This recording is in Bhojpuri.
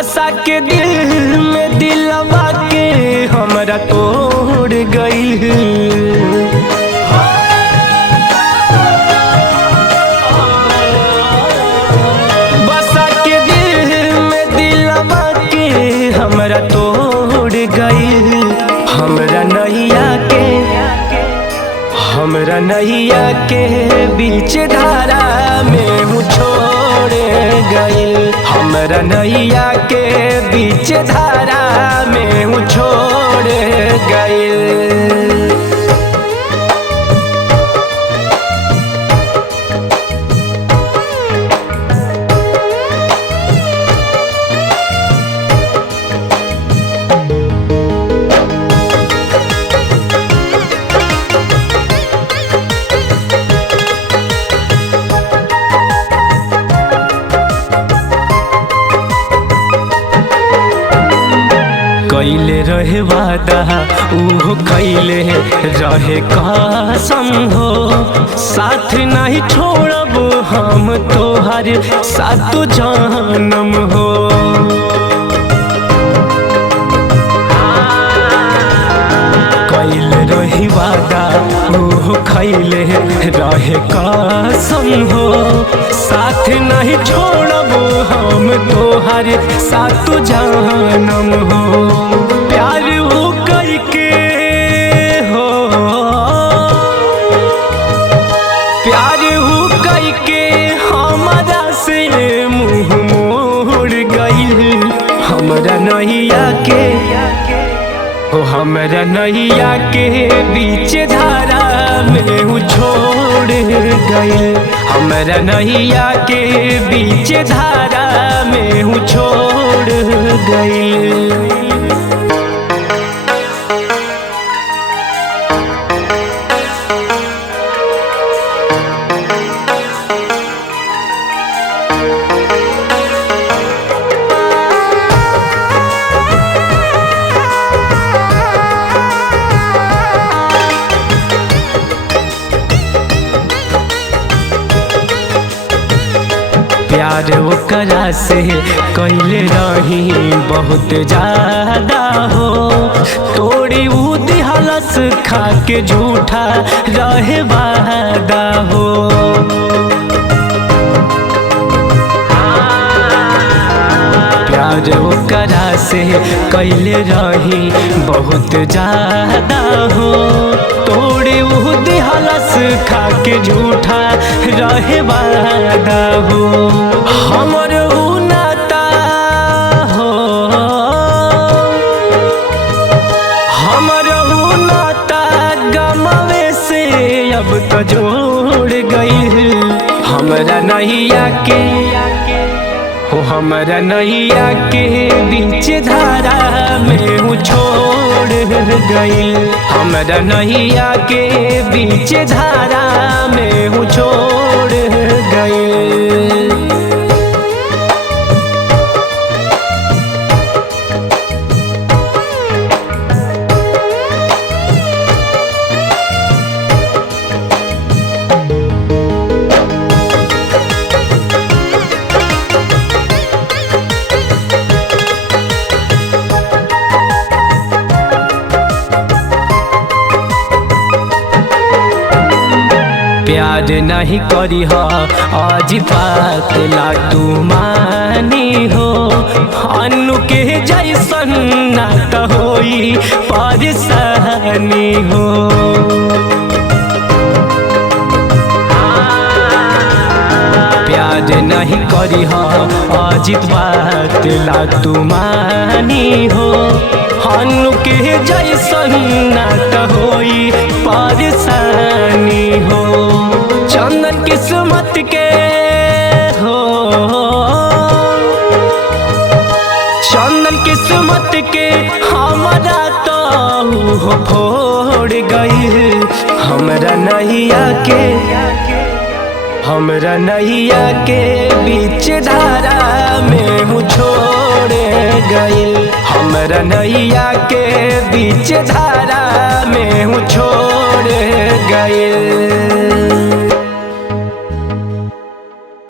बसा के दिल में दिलवा के हमरा तोड़ गइल। बसा के दिल में दिलवा के हमरा तोड़ गइल। हमरा नैया के बीच धारा में हूँ छोड़ गइल। हमरा नैया के बीच धारा में हूँ छोड़ गइल। कैले रहे वादा उहो कैले रहे कसम हो। साथ नहीं छोड़ब हम तोहर सातो जन्म हो। कैले रही वादा उहो कैले रहे कसम हो। साथ नहीं छोड़ब हम तोहर सातो जन्म हो। प्यार हो करके हो, प्यार हो करके हमारा से मुँह मोड़ गइल। हमरा नैया के हो, हमरा नैया के बीच धारा में हूँ छोड़ गइल। हमरा नैया के बीच धारा में हूँ छोड़ गइल। प्यार ओकरा से कैले रही बहुत ज्यादा हो। तोड़ी उ दिहलस खा के झूठा रहे वादा हो। प्यार ओकरा से कैले रही बहुत ज्यादा हो। तोड़ी उ दिहलस खा के झूठा रहे वादा हो। हमर उ नाता हो, हमर उ नाता गमवे से अब तो जोड़ गइल। हमरा नैया के हो, हमरा नैया के बीच धारा में हूँ छोड़ गइल। हमरा नैया के बीच धारा में हूँ छोड़ गइल। प्यार नहीं करी हो आज बात ला तू मानी हो। अनु के जैसन ना तो होई परेशानी हो। प्यार नहीं करी हो आज बात ला तू मानी हो। अनु के जैसन ना तो होई परेशानी हो। चंदन किस्मत के हो, चंदन किस्मत के हमारा तो हो फोड़ गइल। हमरा नैया के, हमरा नैया के बीच धारा में हूँ छोड़ गइल। हमरा नैया के बीच धारा में हूँ छोड़